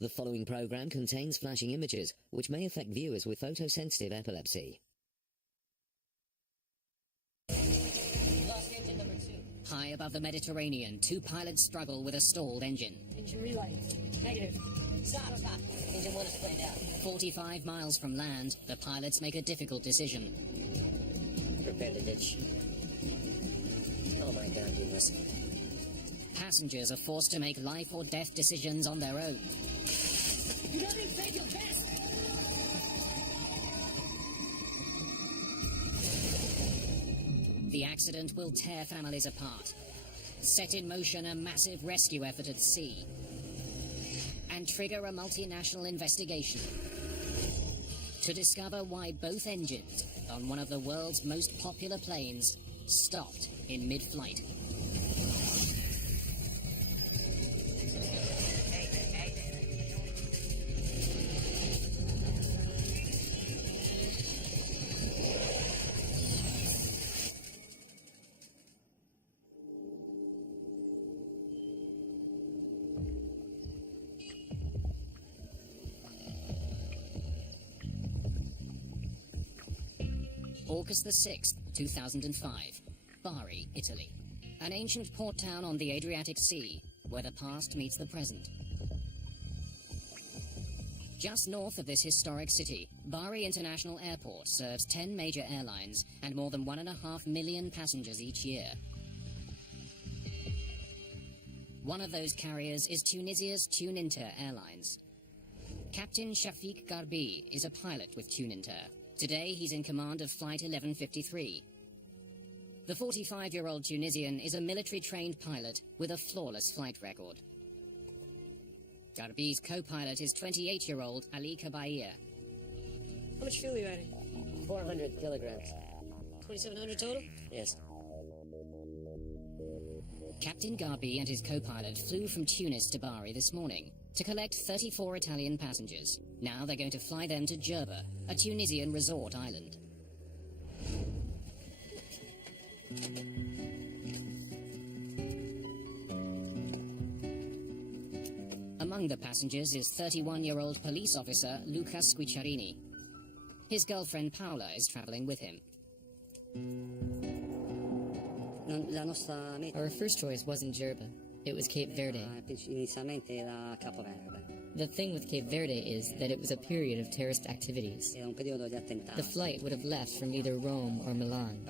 The following program contains flashing images, which may affect viewers with photosensitive epilepsy. Lost engine number 2. High above the Mediterranean, two pilots struggle with a stalled engine. Engine relight. Negative. Stop. Engine 1 is playing out. 45 miles from land, the pilots make a difficult decision. Prepare to ditch. Oh my God, you listen. Passengers are forced to make life or death decisions on their own. You don't inflate your vest! The accident will tear families apart, set in motion a massive rescue effort at sea, and trigger a multinational investigation to discover why both engines on one of the world's most popular planes stopped in mid-flight. August the 6th, 2005, Bari, Italy. An ancient port town on the Adriatic Sea, where the past meets the present. Just north of this historic city, Bari International Airport serves 10 major airlines and more than 1.5 million passengers each year. One of those carriers is Tunisia's Tuninter Airlines. Captain Shafiq Garbi is a pilot with Tuninter. Today, he's in command of Flight 1153. The 45-year-old Tunisian is a military-trained pilot with a flawless flight record. Garbi's co-pilot is 28-year-old Ali Kabair. How much fuel are you adding? 400 kilograms. 2,700 total? Yes. Captain Garbi and his co-pilot flew from Tunis to Bari this morning to collect 34 Italian passengers. Now they're going to fly them to Jerba, a Tunisian resort island. Among the passengers is 31-year-old police officer Luca Squicciarini. His girlfriend Paola is traveling with him. Our first choice wasn't Jerba. It was Cape Verde. The thing with Cape Verde is that it was a period of terrorist activities. The flight would have left from either Rome or Milan.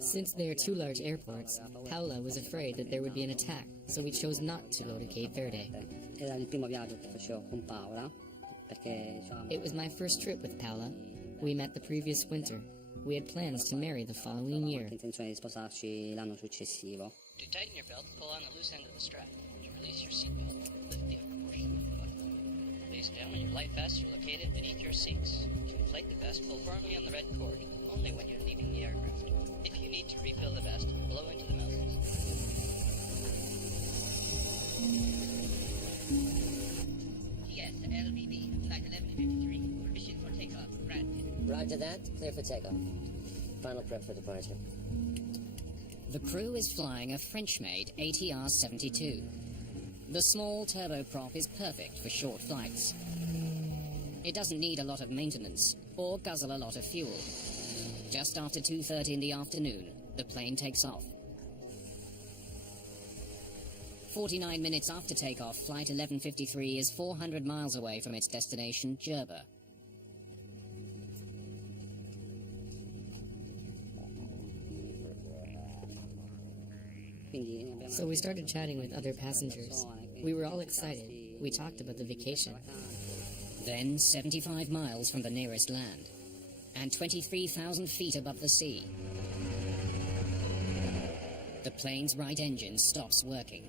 Since they are two large airports, Paola was afraid that there would be an attack, so we chose not to go to Cape Verde. It was my first trip with Paola. We met the previous winter. We had plans to marry the following year. To tighten your belt, pull on the loose end of the strap. To release your seatbelt, lift the upper portion of the buckle. Place down when your life vests are located beneath your seats. To inflate the vest, pull firmly on the red cord, only when you're leaving the aircraft. If you need to refill the vest, blow into the mouthpiece. Yes, LBB, Flight 1153, permission for takeoff, granted. Roger that. Clear for takeoff. Final prep for departure. The crew is flying a French-made ATR-72. The small turboprop is perfect for short flights. It doesn't need a lot of maintenance or guzzle a lot of fuel. Just after 2:30 in the afternoon, the plane takes off. 49 minutes after takeoff, Flight 1153 is 400 miles away from its destination, Jerba. So we started chatting with other passengers. We were all excited. We talked about the vacation. Then, 75 miles from the nearest land, and 23,000 feet above the sea, the plane's right engine stops working.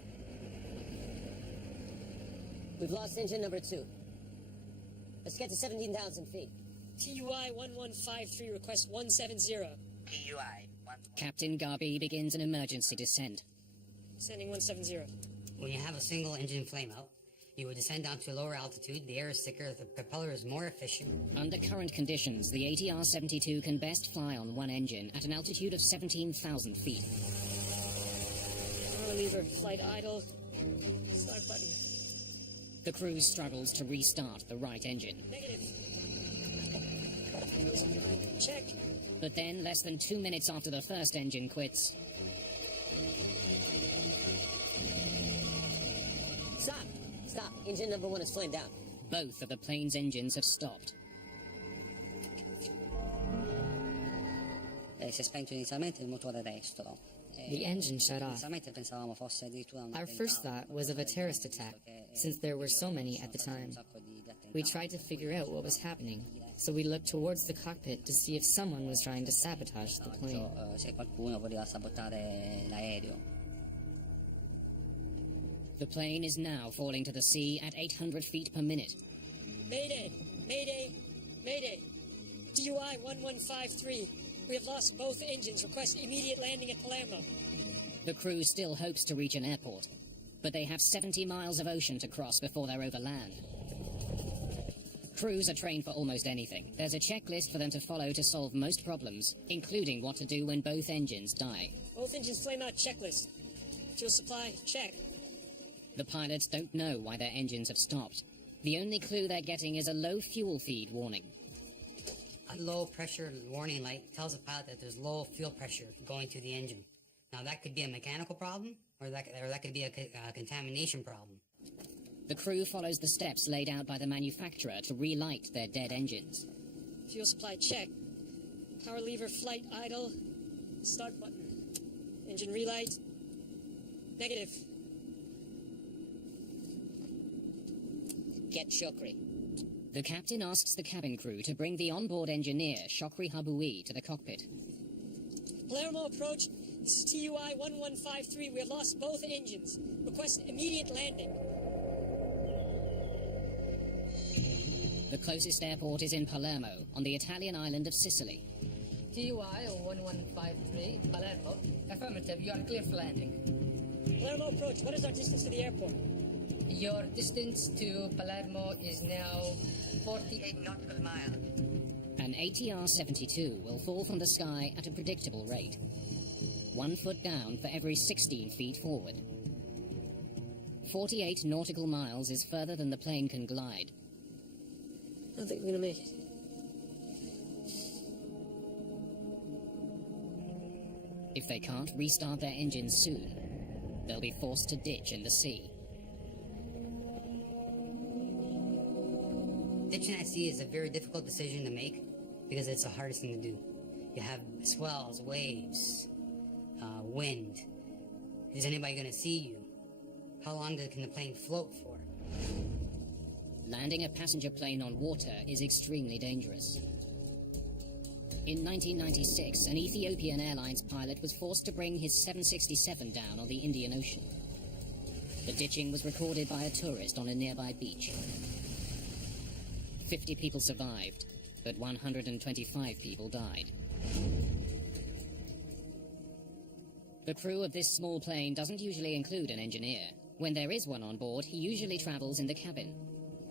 We've lost engine number 2. Let's get to 17,000 feet. TUI 1153 request 170. TUI 1. Captain Garbi begins an emergency descent. Sending 170. When you have a single engine flame out, you would descend down to a lower altitude. The air is thicker, the propeller is more efficient. Under current conditions, the ATR-72 can best fly on one engine at an altitude of 17,000 feet. Power lever, flight idle, Start button. The crew struggles to restart the right engine. Negative. Check. But then, less than 2 minutes after the first engine quits, Stop! Stop! Engine number 1 is flamed out. both of the plane's engines have stopped. Si è spento inizialmente il motore destro. The engine shut off. Inizialmente pensavamo fosse addirittura un Our first thought was of a terrorist attack, since there were so many at the time. We tried to figure out what was happening, so we looked towards the cockpit to see if someone was trying to sabotage the plane. Se qualcuno voleva sabotare l'aereo. The plane is now falling to the sea at 800 feet per minute. Mayday! Mayday! Mayday! DUI 1153. We have lost both engines. Request immediate landing at Palermo. The crew still hopes to reach an airport, but they have 70 miles of ocean to cross before they're over land. Crews are trained for almost anything. There's a checklist for them to follow to solve most problems, including what to do when both engines die. Both engines flame out checklist. Fuel supply, check. The pilots don't know why their engines have stopped. The only clue they're getting is a low fuel feed warning. A low pressure warning light tells the pilot that there's low fuel pressure going to the engine. Now that could be a mechanical problem, or that could be a contamination problem. The crew follows the steps laid out by the manufacturer to relight their dead engines. Fuel supply, check. Power lever, flight, idle. Start button. Engine relight. Negative. Get Shokri. The captain asks the cabin crew to bring the onboard engineer, Shokri Habui, to the cockpit. Palermo approach. This is TUI 1153. We have lost both engines. Request immediate landing. The closest airport is in Palermo, on the Italian island of Sicily. TUI 1153, Palermo. Affirmative, you are clear for landing. Palermo approach. What is our distance to the airport? Your distance to Palermo is now 48 nautical miles. An ATR-72 will fall from the sky at a predictable rate. 1 foot down for every 16 feet forward. 48 nautical miles is further than the plane can glide. I don't think we're gonna make it. If they can't restart their engines soon, they'll be forced to ditch in the sea. Ditching at sea is a very difficult decision to make because it's the hardest thing to do. You have swells, waves, wind. Is anybody going to see you? How long can the plane float for? Landing a passenger plane on water is extremely dangerous. In 1996, an Ethiopian Airlines pilot was forced to bring his 767 down on the Indian Ocean. The ditching was recorded by a tourist on a nearby beach. 50 people survived, but 125 people died. The crew of this small plane doesn't usually include an engineer. When there is one on board, he usually travels in the cabin.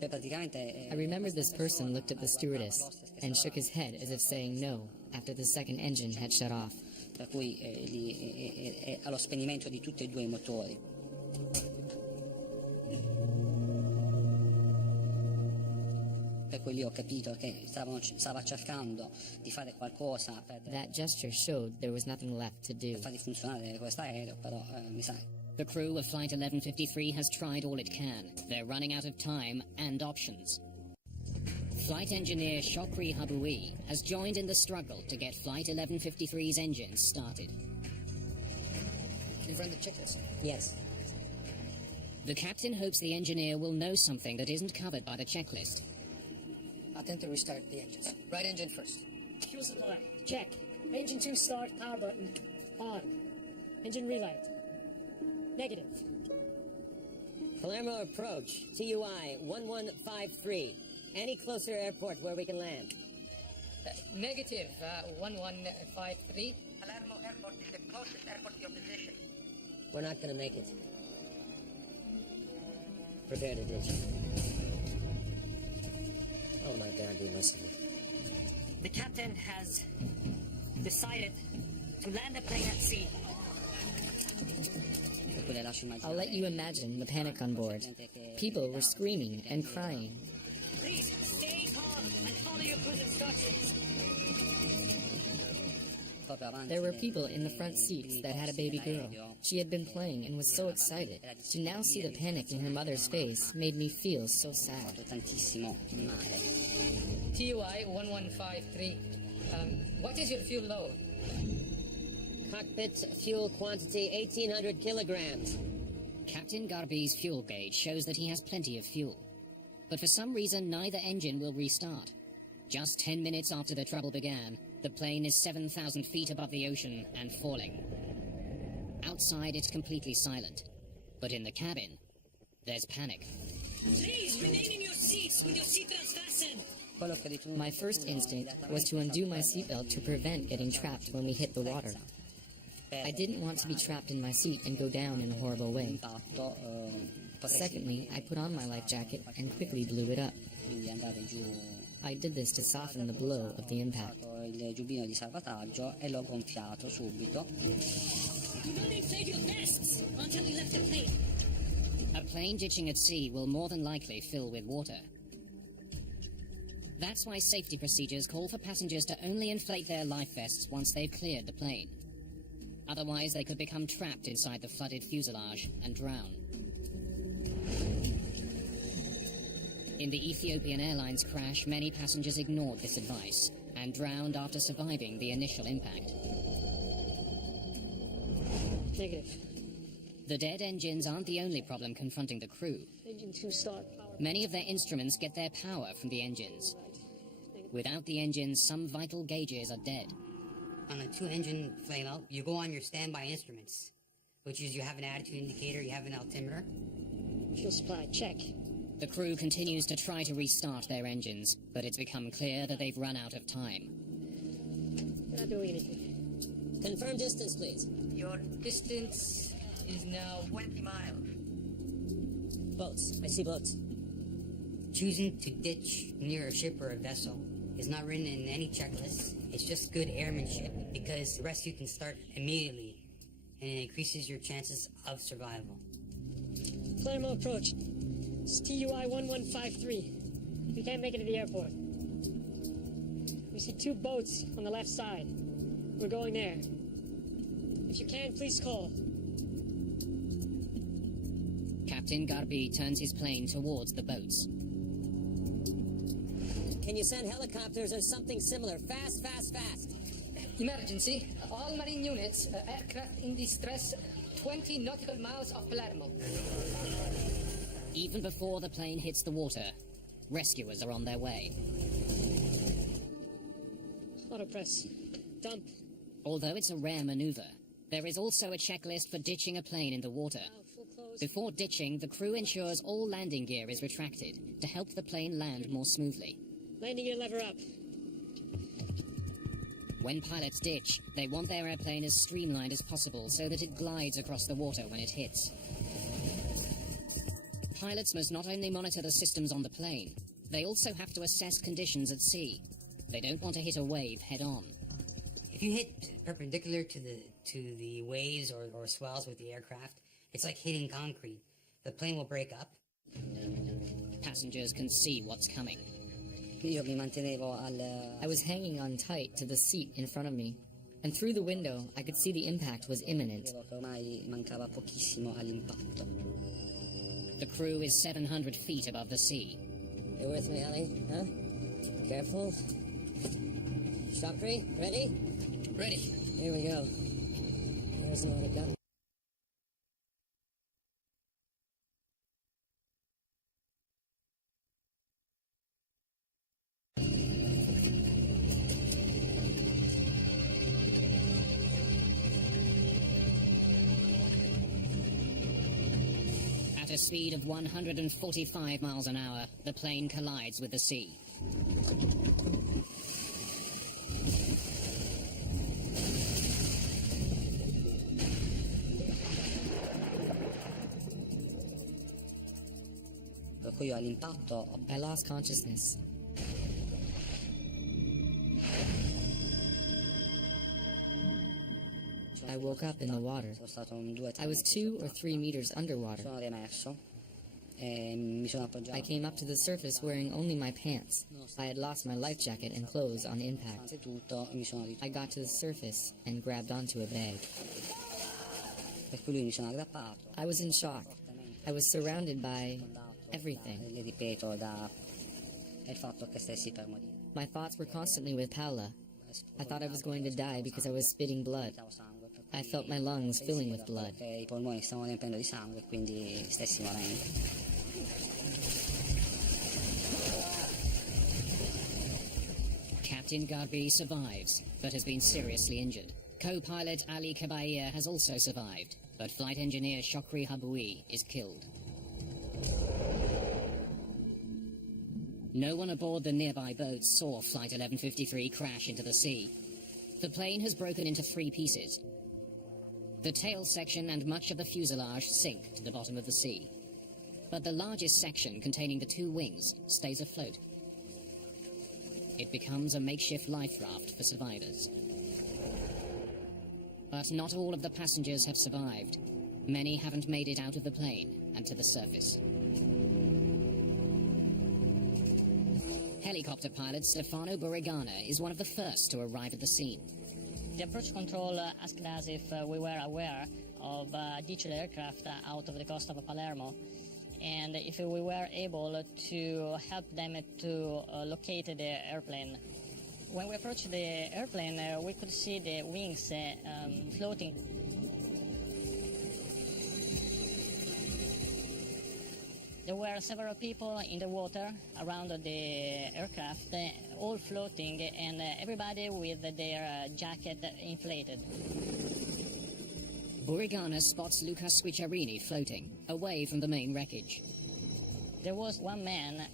I remember this person looked at the stewardess and shook his head as if saying no after the second engine had shut off. Per cui è allo spegnimento di tutti e due i motori. Per cui lì ho capito che stava cercando di fare qualcosa per That gesture showed there was nothing left to do. far funzionare questo aereo, però mi sa. The crew of Flight 1153 has tried all it can. They're running out of time and options. Flight engineer Shokri Habui has joined in the struggle to get Flight 1153's engines started. You've run the checklist? Yes. The captain hopes the engineer will know something that isn't covered by the checklist. Attempt to restart the engines. Right engine first. Fuel supply, check. Engine 2 start, power button, on. Engine relight. Negative. Palermo approach. TUI 1153. Any closer airport where we can land? Negative, 1153. Palermo Airport is the closest airport to your position. We're not gonna make it. Prepare to ditch. Oh my God, we must have. The captain has decided to land the plane at sea. I'll let you imagine the panic on board. People were screaming and crying. Please, stay calm and follow your crew's instructions. There were people in the front seats that had a baby girl. She had been playing and was so excited. To now see the panic in her mother's face made me feel so sad. TUI 1153. What is your fuel load? Cockpit fuel quantity 1,800 kilograms. Captain Garby's fuel gauge shows that he has plenty of fuel. But for some reason, neither engine will restart. Just 10 minutes after the trouble began, the plane is 7,000 feet above the ocean and falling. Outside, it's completely silent. But in the cabin, there's panic. Please remain in your seats with your seatbelts fastened. My first instinct was to undo my seatbelt to prevent getting trapped when we hit the water. I didn't want to be trapped in my seat and go down in a horrible way. Secondly, I put on my life jacket and quickly blew it up. I did this to soften the blow of the impact. Do not inflate your vests until we left the plane. A plane ditching at sea will more than likely fill with water. That's why safety procedures call for passengers to only inflate their life vests once they've cleared the plane. Otherwise, they could become trapped inside the flooded fuselage and drown. In the Ethiopian Airlines crash, many passengers ignored this advice and drowned after surviving the initial impact. Negative. The dead engines aren't the only problem confronting the crew. Engine 2 start. Power. Many of their instruments get their power from the engines. Without the engines, some vital gauges are dead. On a 2-engine flameout, you go on your standby instruments, which is you have an attitude indicator, you have an altimeter. Fuel supply, check. The crew continues to try to restart their engines, but it's become clear that they've run out of time. We're not doing anything. Confirm distance, please. Your distance is now 20 miles. Boats. I see boats. Choosing to ditch near a ship or a vessel is not written in any checklist. It's just good airmanship because the rescue can start immediately and it increases your chances of survival. Palermo approach. It's TUI 1153. We can't make it to the airport. We see 2 boats on the left side. We're going there. If you can, please call. Captain Garby turns his plane towards the boats. Can you send helicopters or something similar? Fast, fast, fast. Emergency. All marine units, aircraft in distress, 20 nautical miles of Palermo. Even before the plane hits the water, rescuers are on their way. Autopress. Dump. Although it's a rare maneuver, there is also a checklist for ditching a plane in the water. Now, full close. Before ditching, the crew ensures all landing gear is retracted to help the plane land more smoothly. Landing gear lever up. When pilots ditch, they want their airplane as streamlined as possible so that it glides across the water when it hits. Pilots must not only monitor the systems on the plane, they also have to assess conditions at sea. They don't want to hit a wave head-on. If you hit perpendicular to the waves or swells with the aircraft, it's like hitting concrete. The plane will break up. Passengers can see what's coming. I was hanging on tight to the seat in front of me, and through the window I could see the impact was imminent. The crew is 700 feet above the sea. You with me, Ellie? Huh? Careful. Shockery, ready? Ready. Here we go. There's another gun. At a speed of 145 miles an hour, the plane collides with the sea. I lost consciousness. I woke up in the water. I was 2 or 3 meters underwater. I came up to the surface wearing only my pants. I had lost my life jacket and clothes on impact. I got to the surface and grabbed onto a bag. I was in shock. I was surrounded by everything. My thoughts were constantly with Paola. I thought I was going to die because I was spitting blood. I felt my lungs filling with blood. Captain Garbi survives, but has been seriously injured. Co-pilot Ali Kabair has also survived, but flight engineer Shokri Haboui is killed. No one aboard the nearby boat saw Flight 1153 crash into the sea. The plane has broken into 3 pieces. The tail section and much of the fuselage sink to the bottom of the sea. But the largest section, containing the 2 wings, stays afloat. It becomes a makeshift life raft for survivors. But not all of the passengers have survived. Many haven't made it out of the plane and to the surface. Helicopter pilot Stefano Borigana is one of the first to arrive at the scene. The approach control asked us if we were aware of ditched aircraft out of the coast of Palermo, and if we were able to help them to locate the airplane. When we approached the airplane, we could see the wings floating. There were several people in the water around the aircraft, all floating, and everybody with their jacket inflated. Borigana spots Luca Squicciarini floating, away from the main wreckage. There was one man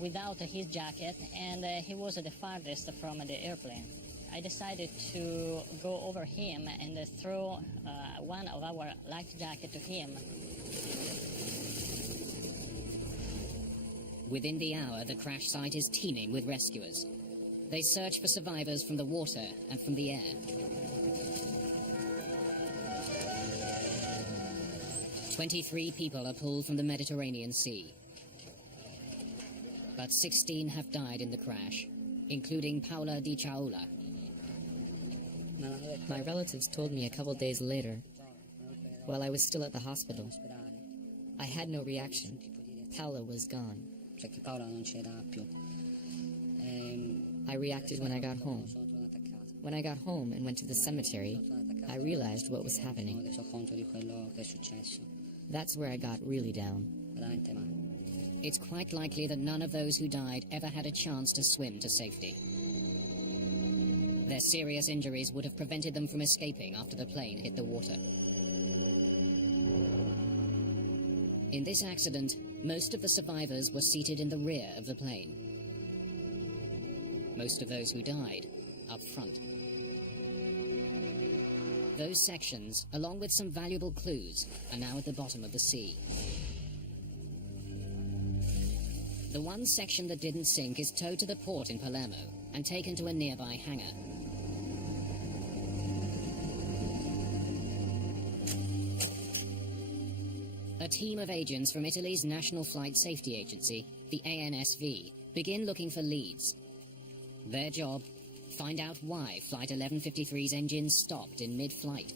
without his jacket, and he was the farthest from the airplane. I decided to go over him and throw one of our life jackets to him. Within the hour, the crash site is teeming with rescuers. They search for survivors from the water and from the air. 23 people are pulled from the Mediterranean Sea. But 16 have died in the crash, including Paola Di Ciaola. My relatives told me a couple days later, while I was still at the hospital. I had no reaction. Paola was gone. I reacted when I got home. When I got home and went to the cemetery, I realized what was happening. That's where I got really down. It's quite likely that none of those who died ever had a chance to swim to safety. Their serious injuries would have prevented them from escaping after the plane hit the water. In this accident, most of the survivors were seated in the rear of the plane. Most of those who died up front. Those sections, along with some valuable clues, are now at the bottom of the sea. The one section that didn't sink is towed to the port in Palermo and taken to a nearby hangar. A team of agents from Italy's National Flight Safety Agency, the ANSV, begin looking for leads. Their job? Find out why Flight 1153's engines stopped in mid-flight.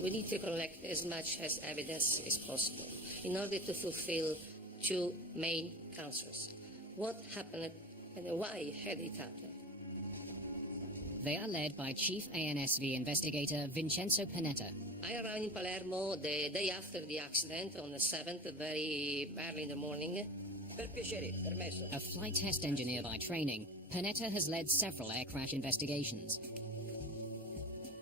We need to collect as much as evidence as possible in order to fulfill 2 main answers. What happened and why had it happened? They are led by Chief ANSV investigator Vincenzo Panetta. I arrived in Palermo the day after the accident, on the 7th, very early in the morning. A flight test engineer by training, Panetta has led several air crash investigations.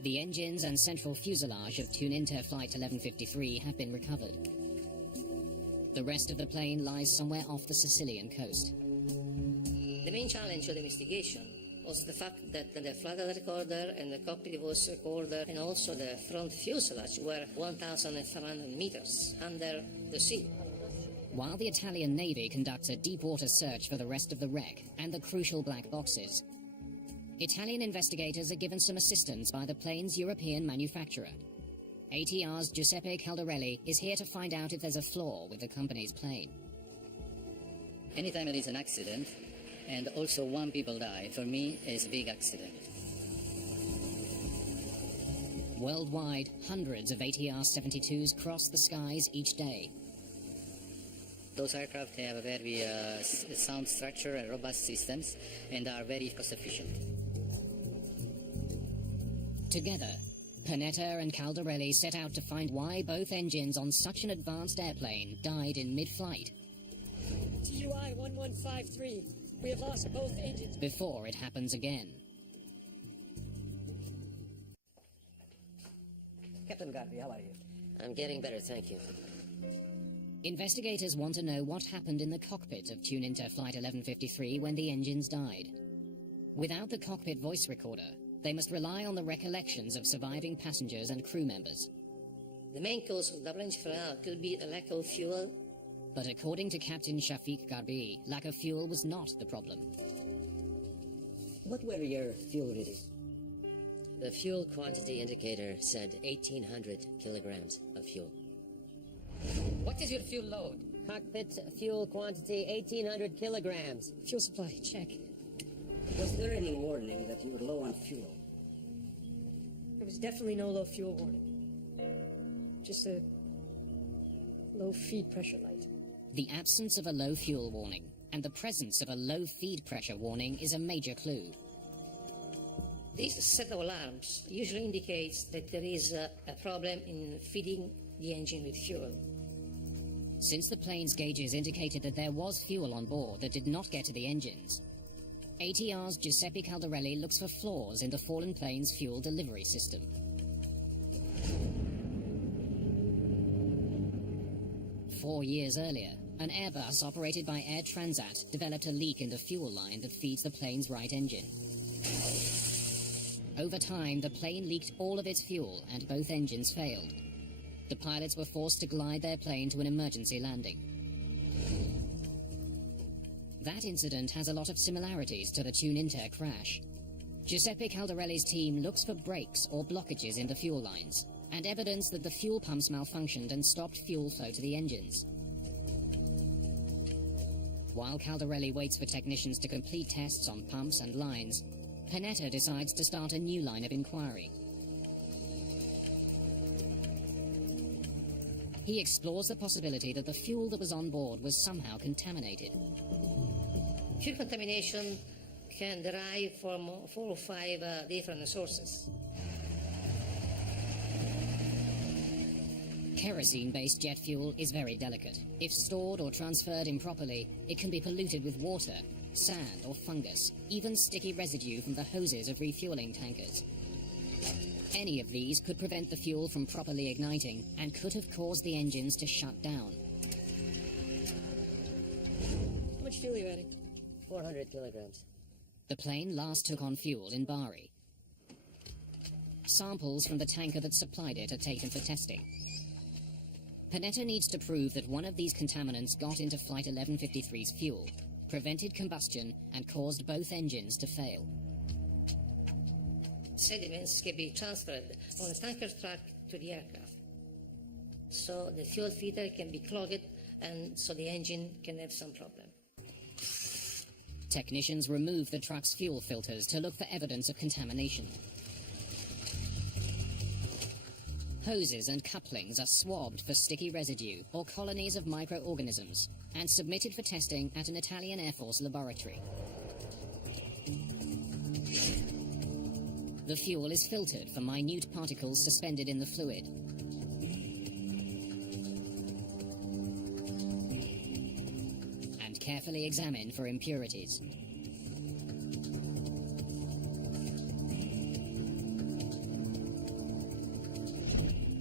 The engines and central fuselage of Tuninter Flight 1153 have been recovered. The rest of the plane lies somewhere off the Sicilian coast. The main challenge of the investigation was the fact that the flight recorder and the cockpit voice recorder and also the front fuselage were 1,500 meters under the sea. While the Italian Navy conducts a deep water search for the rest of the wreck and the crucial black boxes, Italian investigators are given some assistance by the plane's European manufacturer. ATR's Giuseppe Caldarelli is here to find out if there's a flaw with the company's plane. Anytime there is an accident, and also one people die, for me, is a big accident. Worldwide, hundreds of ATR-72s cross the skies each day. Those aircraft have a very sound structure and robust systems, and are very cost efficient. Together, Panetta and Caldarelli set out to find why both engines on such an advanced airplane died in mid-flight. TUI 1153. We have lost both engines. Before it happens again. Captain Garvey, how are you? I'm getting better, thank you. Investigators want to know what happened in the cockpit of Tuninter Flight 1153 when the engines died. Without the cockpit voice recorder, they must rely on the recollections of surviving passengers and crew members. The main cause of double engine failure could be a lack of fuel. But according to Captain Shafiq Garbi, lack of fuel was not the problem. What were your fuel readings? The fuel quantity indicator said 1,800 kilograms of fuel. What is your fuel load? Cockpit fuel quantity 1,800 kilograms. Fuel supply, check. Was there any warning that you were low on fuel? There was definitely no low fuel warning. Just a low feed pressure light. The absence of a low fuel warning and the presence of a low feed pressure warning is a major clue. This set of alarms usually indicates that there is a problem in feeding the engine with fuel. Since the plane's gauges indicated that there was fuel on board that did not get to the engines, ATR's Giuseppe Caldarelli looks for flaws in the fallen plane's fuel delivery system. Four years earlier, an Airbus operated by Air Transat developed a leak in the fuel line that feeds the plane's right engine. Over time, the plane leaked all of its fuel and both engines failed. The pilots were forced to glide their plane to an emergency landing. That incident has a lot of similarities to the Tuninter crash. Giuseppe Caldarelli's team looks for breaks or blockages in the fuel lines, and evidence that the fuel pumps malfunctioned and stopped fuel flow to the engines. While Caldarelli waits for technicians to complete tests on pumps and lines, Panetta decides to start a new line of inquiry. He explores the possibility that the fuel that was on board was somehow contaminated. Fuel contamination can derive from 4 or 5 different sources. Kerosene-based jet fuel is very delicate. If stored or transferred improperly, it can be polluted with water, sand or fungus, even sticky residue from the hoses of refueling tankers. Any of these could prevent the fuel from properly igniting and could have caused the engines to shut down. How much fuel are you adding? 400 kilograms. The plane last took on fuel in Bari. Samples from the tanker that supplied it are taken for testing. Panetta needs to prove that one of these contaminants got into Flight 1153's fuel, prevented combustion, and caused both engines to fail. Sediments can be transferred from the tanker truck to the aircraft. So the fuel filter can be clogged, and so the engine can have some problem. Technicians remove the truck's fuel filters to look for evidence of contamination. Hoses and couplings are swabbed for sticky residue or colonies of microorganisms and submitted for testing at an Italian Air Force laboratory. The fuel is filtered for minute particles suspended in the fluid. And carefully examined for impurities.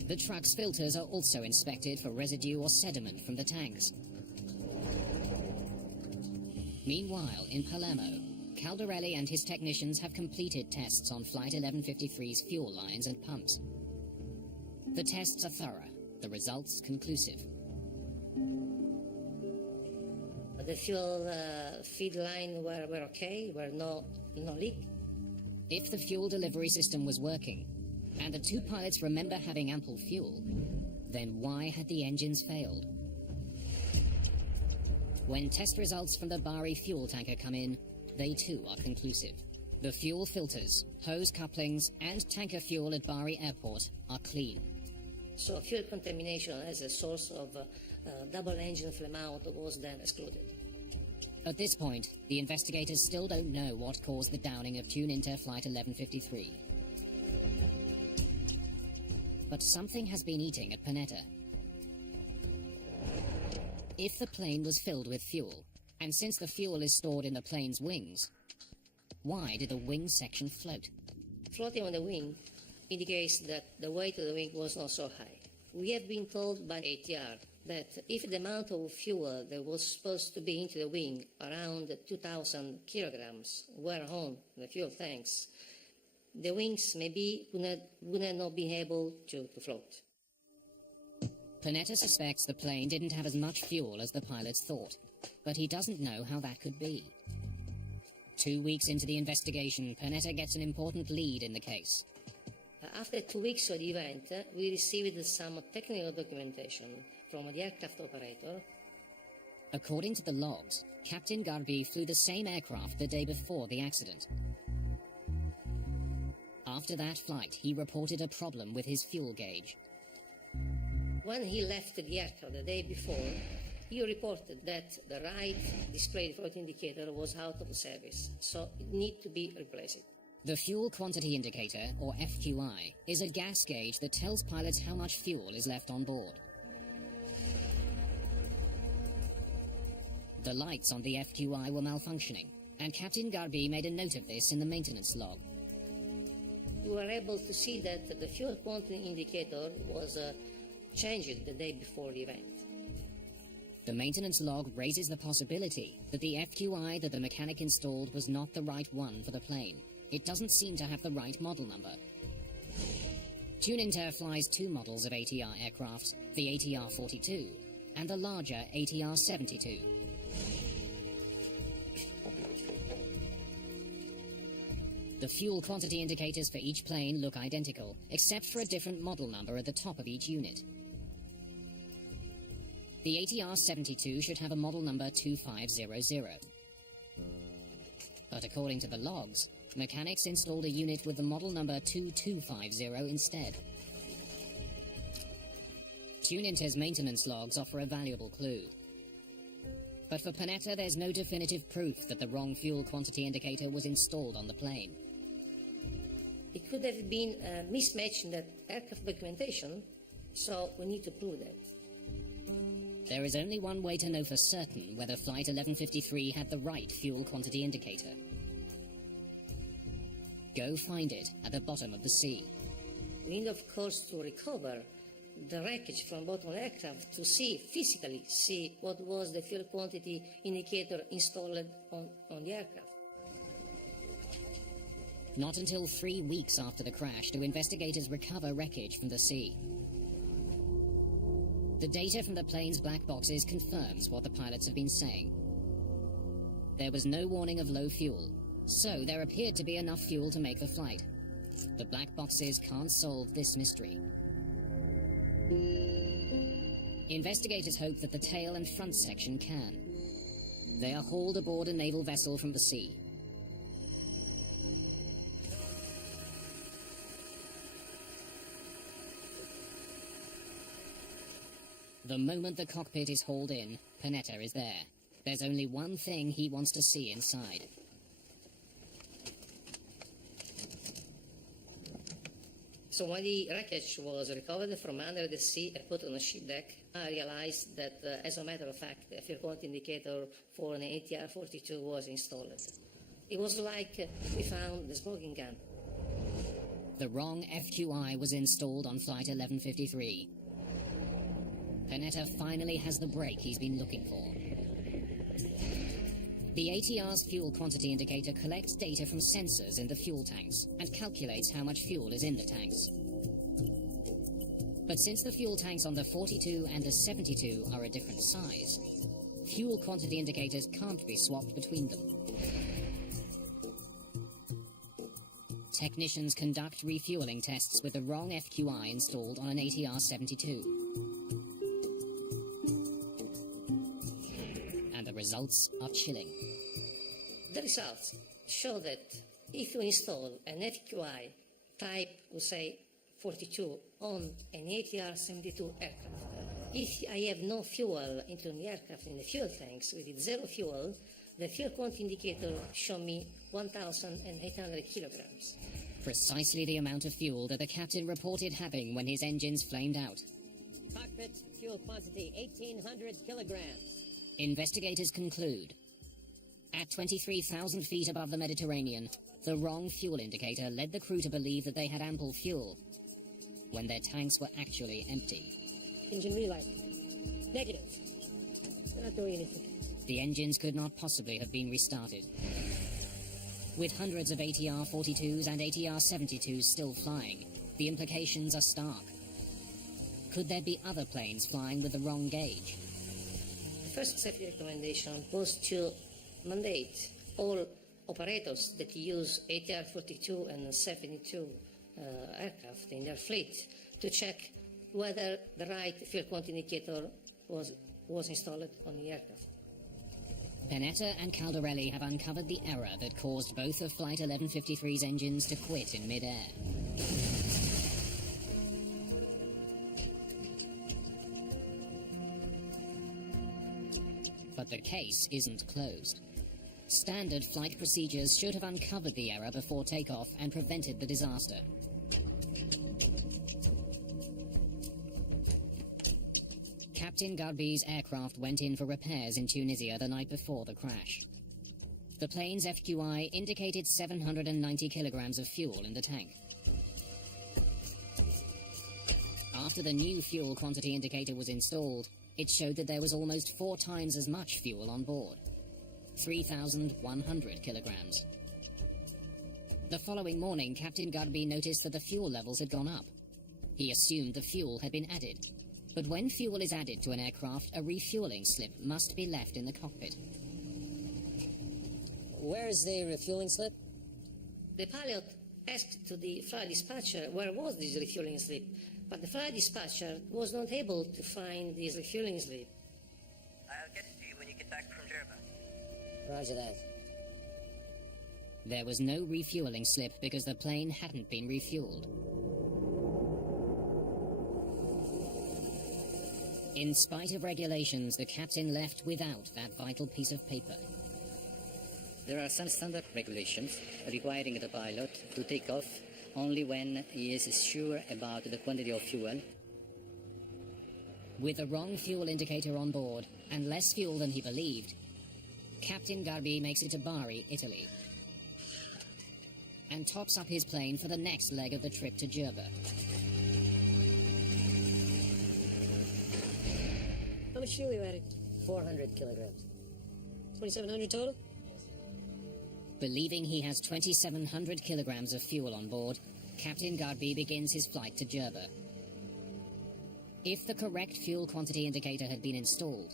The truck's filters are also inspected for residue or sediment from the tanks. Meanwhile, in Palermo, Caldarelli and his technicians have completed tests on Flight 1153's fuel lines and pumps. The tests are thorough, the results conclusive. The fuel feed line were okay, were no leak. If the fuel delivery system was working, and the two pilots remember having ample fuel, then why had the engines failed? When test results from the Bari fuel tanker come in, they too are conclusive. The fuel filters, hose couplings, and tanker fuel at Bari Airport are clean. So fuel contamination as a source of double engine flame out was then excluded. At this point, the investigators still don't know what caused the downing of Tuninter Flight 1153. But something has been eating at Panetta. If the plane was filled with fuel, and since the fuel is stored in the plane's wings, why did the wing section float? Floating on the wing indicates that the weight of the wing was not so high. We have been told by ATR that if the amount of fuel that was supposed to be into the wing, around 2,000 kilograms, were on the fuel tanks, the wings maybe would have not been able to float. Panetta suspects the plane didn't have as much fuel as the pilots thought, but he doesn't know how that could be. 2 weeks into the investigation, Panetta gets an important lead in the case. After 2 weeks of the event, we received some technical documentation from the aircraft operator. According to the logs, Captain Garbi flew the same aircraft the day before the accident. After that flight, he reported a problem with his fuel gauge. When he left the aircraft the day before, he reported that the right display float indicator was out of service, so it needed to be replaced. The Fuel Quantity Indicator, or FQI, is a gas gauge that tells pilots how much fuel is left on board. The lights on the FQI were malfunctioning, and Captain Garbi made a note of this in the maintenance log. We were able to see that the fuel quantity indicator was changed the day before the event. The maintenance log raises the possibility that the FQI that the mechanic installed was not the right one for the plane. It doesn't seem to have the right model number. Tuninter flies two models of ATR aircraft, the ATR-42 and the larger ATR-72. The fuel quantity indicators for each plane look identical, except for a different model number at the top of each unit. The ATR-72 should have a model number 2500. But according to the logs, mechanics installed a unit with the model number 2250 instead. Tuninter's maintenance logs offer a valuable clue. But for Panetta, there's no definitive proof that the wrong fuel quantity indicator was installed on the plane. It could have been a mismatch in that aircraft documentation, so we need to prove that. There is only one way to know for certain whether Flight 1153 had the right fuel quantity indicator. Go find it at the bottom of the sea. We need, of course, to recover the wreckage from bottom of the aircraft to physically see what was the fuel quantity indicator installed on the aircraft. Not until 3 weeks after the crash do investigators recover wreckage from the sea. The data from the plane's black boxes confirms what the pilots have been saying. There was no warning of low fuel, so there appeared to be enough fuel to make the flight. The black boxes can't solve this mystery. Investigators hope that the tail and front section can. They are hauled aboard a naval vessel from the sea. The moment the cockpit is hauled in, Panetta is there. There's only one thing he wants to see inside. So when the wreckage was recovered from under the sea and put on the ship deck, I realized that, as a matter of fact, a fuel quantity indicator for an ATR-42 was installed. It was like we found the smoking gun. The wrong FQI was installed on Flight 1153. Panetta finally has the break he's been looking for. The ATR's fuel quantity indicator collects data from sensors in the fuel tanks and calculates how much fuel is in the tanks. But since the fuel tanks on the 42 and the 72 are a different size, fuel quantity indicators can't be swapped between them. Technicians conduct refueling tests with the wrong FQI installed on an ATR-72. And the results are chilling. The results show that if you install an FQI type, we say 42, on an ATR-72 aircraft, if I have no fuel into the aircraft in the fuel tanks, with zero fuel, the fuel quantity indicator show me 1,800 kilograms. Precisely the amount of fuel that the captain reported having when his engines flamed out. Cockpit fuel quantity 1,800 kilograms. Investigators conclude, at 23,000 feet above the Mediterranean, the wrong fuel indicator led the crew to believe that they had ample fuel, when their tanks were actually empty. Engine relight. Negative. We're not doing anything. The engines could not possibly have been restarted. With hundreds of ATR-42s and ATR-72s still flying, the implications are stark. Could there be other planes flying with the wrong gauge? The first safety recommendation was to mandate all operators that use ATR-42 and 72 aircraft in their fleet to check whether the right fuel quantity indicator was installed on the aircraft. Panetta and Caldarelli have uncovered the error that caused both of Flight 1153's engines to quit in mid-air. But the case isn't closed. Standard flight procedures should have uncovered the error before takeoff and prevented the disaster. Captain Garby's aircraft went in for repairs in Tunisia the night before the crash. The plane's FQI indicated 790 kilograms of fuel in the tank. After the new fuel quantity indicator was installed, it showed that there was almost 4 times as much fuel on board, 3,100 kilograms. The following morning, Captain Garby noticed that the fuel levels had gone up. He assumed the fuel had been added. But when fuel is added to an aircraft, a refueling slip must be left in the cockpit. Where is the refueling slip? The pilot asked to the flight dispatcher where was this refueling slip, but the flight dispatcher was not able to find this refueling slip. I'll get it to you when you get back from Jerba. Roger that. There was no refueling slip because the plane hadn't been refueled. In spite of regulations, the captain left without that vital piece of paper. There are some standard regulations requiring the pilot to take off only when he is sure about the quantity of fuel. With the wrong fuel indicator on board, and less fuel than he believed, Captain Garby makes it to Bari, Italy, and tops up his plane for the next leg of the trip to Jerba. How much fuel are you adding? 400 kilograms. 2,700 total? Believing he has 2,700 kilograms of fuel on board, Captain Garby begins his flight to Jerba. If the correct fuel quantity indicator had been installed,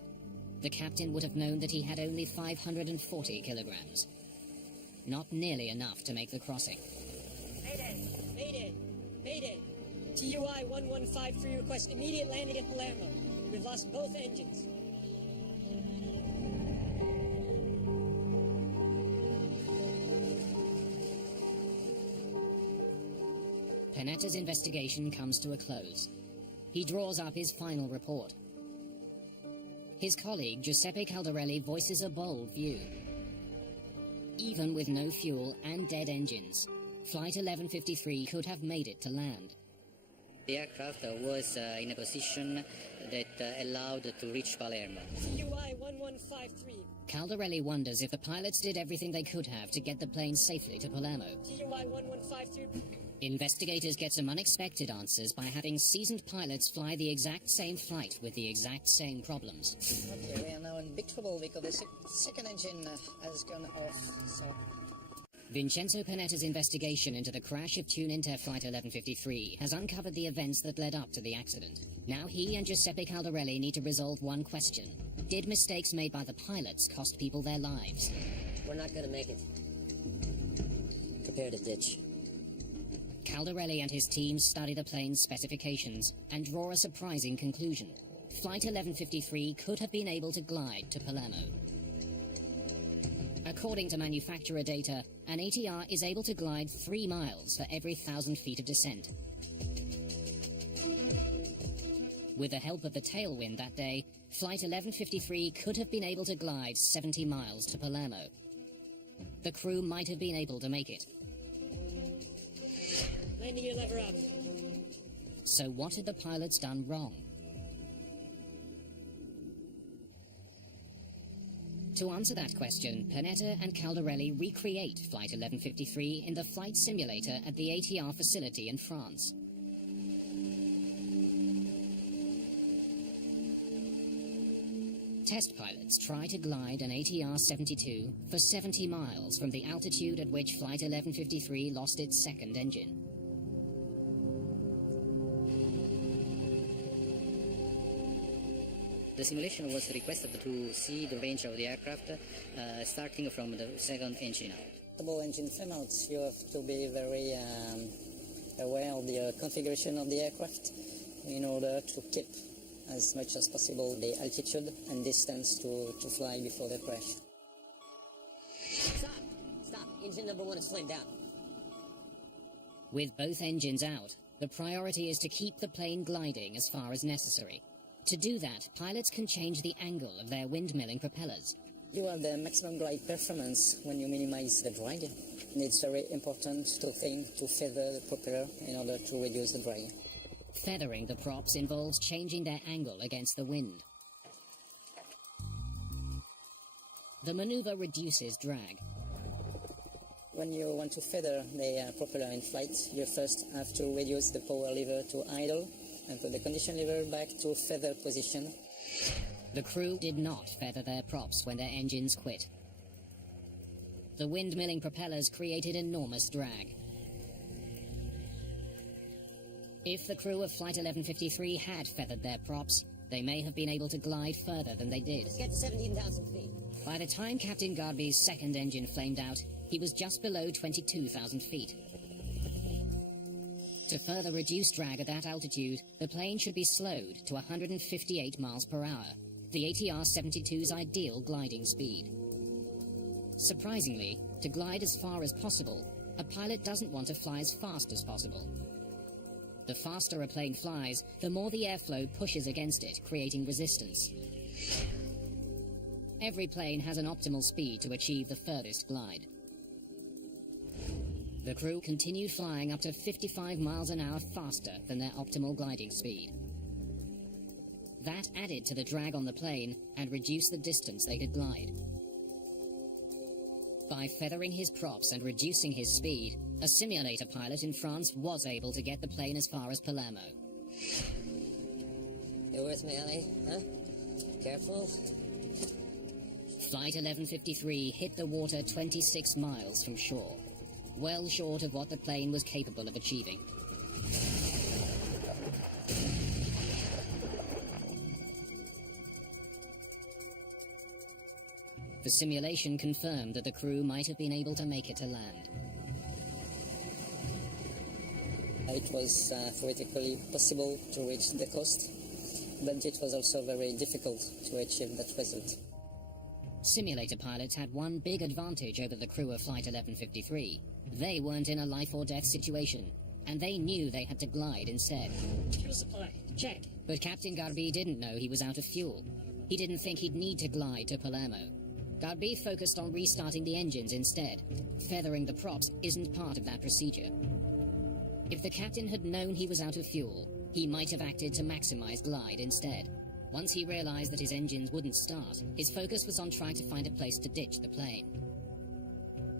the captain would have known that he had only 540 kilograms. Not nearly enough to make the crossing. Mayday! Mayday! Mayday! TUI 1153 requests immediate landing at Palermo. We've lost both engines. Panetta's investigation comes to a close. He draws up his final report. His colleague, Giuseppe Caldarelli, voices a bold view. Even with no fuel and dead engines, Flight 1153 could have made it to land. The aircraft was in a position that allowed to reach Palermo. TUI 1153. Caldarelli wonders if the pilots did everything they could have to get the plane safely to Palermo. TUI 1153. Investigators get some unexpected answers by having seasoned pilots fly the exact same flight with the exact same problems. Okay, we are now in big trouble because the second engine has gone off, so... Vincenzo Panetta's investigation into the crash of Tuninter Flight 1153 has uncovered the events that led up to the accident. Now he and Giuseppe Caldarelli need to resolve one question. Did mistakes made by the pilots cost people their lives? We're not going to make it. Prepare to ditch. Caldarelli and his team study the plane's specifications and draw a surprising conclusion. Flight 1153 could have been able to glide to Palermo. According to manufacturer data, an ATR is able to glide 3 miles for every 1,000 feet of descent. With the help of the tailwind that day, Flight 1153 could have been able to glide 70 miles to Palermo. The crew might have been able to make it. Landing gear lever up. So what had the pilots done wrong? To answer that question, Panetta and Caldarelli recreate Flight 1153 in the flight simulator at the ATR facility in France. Test pilots try to glide an ATR-72 for 70 miles from the altitude at which Flight 1153 lost its second engine. The simulation was requested to see the range of the aircraft starting from the second engine out. Double engine timeouts, you have to be very aware of the configuration of the aircraft in order to keep as much as possible the altitude and distance to fly before the crash. Stop! Stop! Engine number 1 is flamed out. With both engines out, the priority is to keep the plane gliding as far as necessary. To do that, pilots can change the angle of their windmilling propellers. You have the maximum glide performance when you minimize the drag. And it's very important to feather the propeller in order to reduce the drag. Feathering the props involves changing their angle against the wind. The maneuver reduces drag. When you want to feather the propeller in flight, you first have to reduce the power lever to idle and put the condition lever back to feather position. The crew did not feather their props when their engines quit. The windmilling propellers created enormous drag. If the crew of Flight 1153 had feathered their props, they may have been able to glide further than they did. Let's get to 17,000 feet. By the time Captain Garby's second engine flamed out, he was just below 22,000 feet. To further reduce drag at that altitude, the plane should be slowed to 158 miles per hour, the ATR-72's ideal gliding speed. Surprisingly, to glide as far as possible, a pilot doesn't want to fly as fast as possible. The faster a plane flies, the more the airflow pushes against it, creating resistance. Every plane has an optimal speed to achieve the furthest glide. The crew continued flying up to 55 miles an hour faster than their optimal gliding speed. That added to the drag on the plane and reduced the distance they could glide. By feathering his props and reducing his speed, a simulator pilot in France was able to get the plane as far as Palermo. You with me, Ellie? Huh? Careful. Flight 1153 hit the water 26 miles from shore, well short of what the plane was capable of achieving. The simulation confirmed that the crew might have been able to make it to land. It was theoretically possible to reach the coast, but it was also very difficult to achieve that result. Simulator pilots had one big advantage over the crew of Flight 1153. They weren't in a life-or-death situation, and they knew they had to glide instead. Fuel supply, check. But Captain Garby didn't know he was out of fuel. He didn't think he'd need to glide to Palermo. Garby focused on restarting the engines instead. Feathering the props isn't part of that procedure. If the captain had known he was out of fuel, he might have acted to maximize glide instead. Once he realized that his engines wouldn't start, his focus was on trying to find a place to ditch the plane.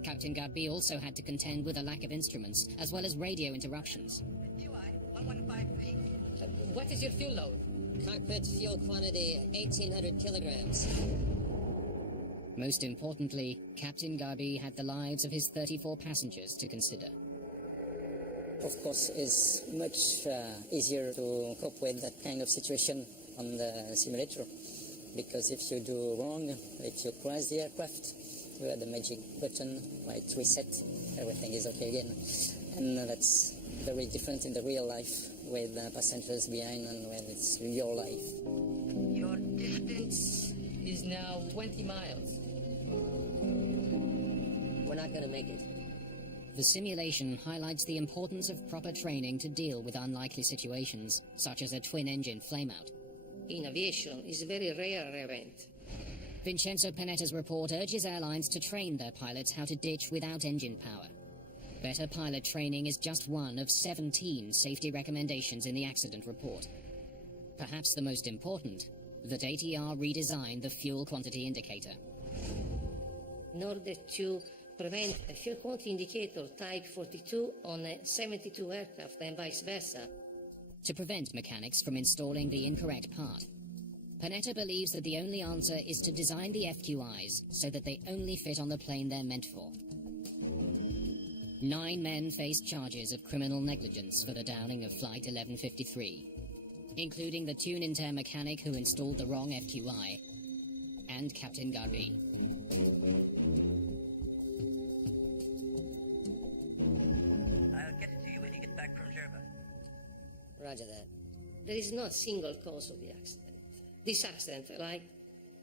Captain Garby also had to contend with a lack of instruments, as well as radio interruptions. What is your fuel load? Cockpit fuel quantity, 1,800 kilograms. Most importantly, Captain Garby had the lives of his 34 passengers to consider. Of course, it's much easier to cope with that kind of situation on the simulator, because if you do wrong, if you crash the aircraft, you have the magic button, right, reset, everything is okay again. And that's very different in the real life with passengers behind and when it's your life. Your distance is now 20 miles. We're not going to make it. The simulation highlights the importance of proper training to deal with unlikely situations, such as a twin-engine flameout. In aviation, it's a very rare event. Vincenzo Panetta's report urges airlines to train their pilots how to ditch without engine power. Better pilot training is just one of 17 safety recommendations in the accident report. Perhaps the most important, that ATR redesign the fuel quantity indicator. In order to prevent a fuel quantity indicator type 42 on a 72 aircraft and vice versa. To prevent mechanics from installing the incorrect part. Panetta believes that the only answer is to design the FQIs so that they only fit on the plane they're meant for. 9 men faced charges of criminal negligence for the downing of Flight 1153, including the tune-inter mechanic who installed the wrong FQI, and Captain Garbi. I'll get it to you when you get back from Gerba. Roger that. There is no single cause of the accident. This accident, like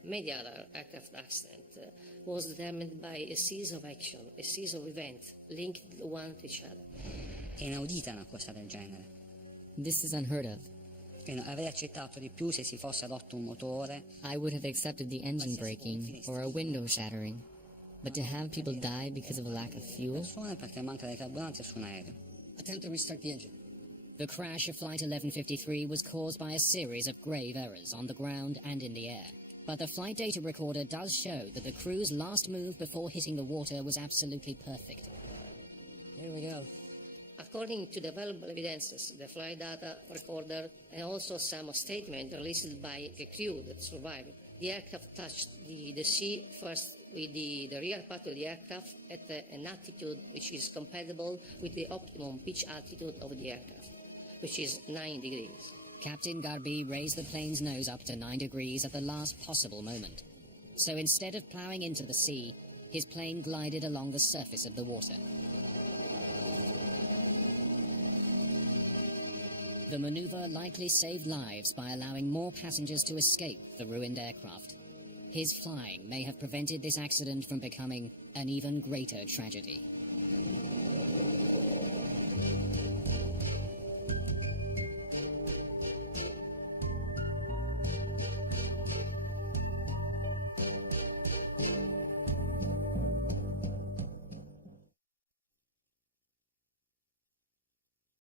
many other aircraft accidents, was determined by a series of action, a series of events linked one to each other. È inaudita una cosa del genere. This is unheard of. E avrei accettato di più se si fosse rotto un motore. I would have accepted the engine breaking or a window shattering. But to have people die because of a lack of fuel? Persone perché manca di carburante su un aereo. Attempt to restart the engine. The crash of Flight 1153 was caused by a series of grave errors on the ground and in the air. But the flight data recorder does show that the crew's last move before hitting the water was absolutely perfect. Here we go. According to the available evidences, the flight data recorder and also some statement released by the crew that survived, the aircraft touched the sea first with the rear part of the aircraft at an altitude which is compatible with the optimum pitch altitude of the aircraft, which is 9 degrees. Captain Garbi raised the plane's nose up to 9 degrees at the last possible moment. So instead of ploughing into the sea, his plane glided along the surface of the water. The maneuver likely saved lives by allowing more passengers to escape the ruined aircraft. His flying may have prevented this accident from becoming an even greater tragedy.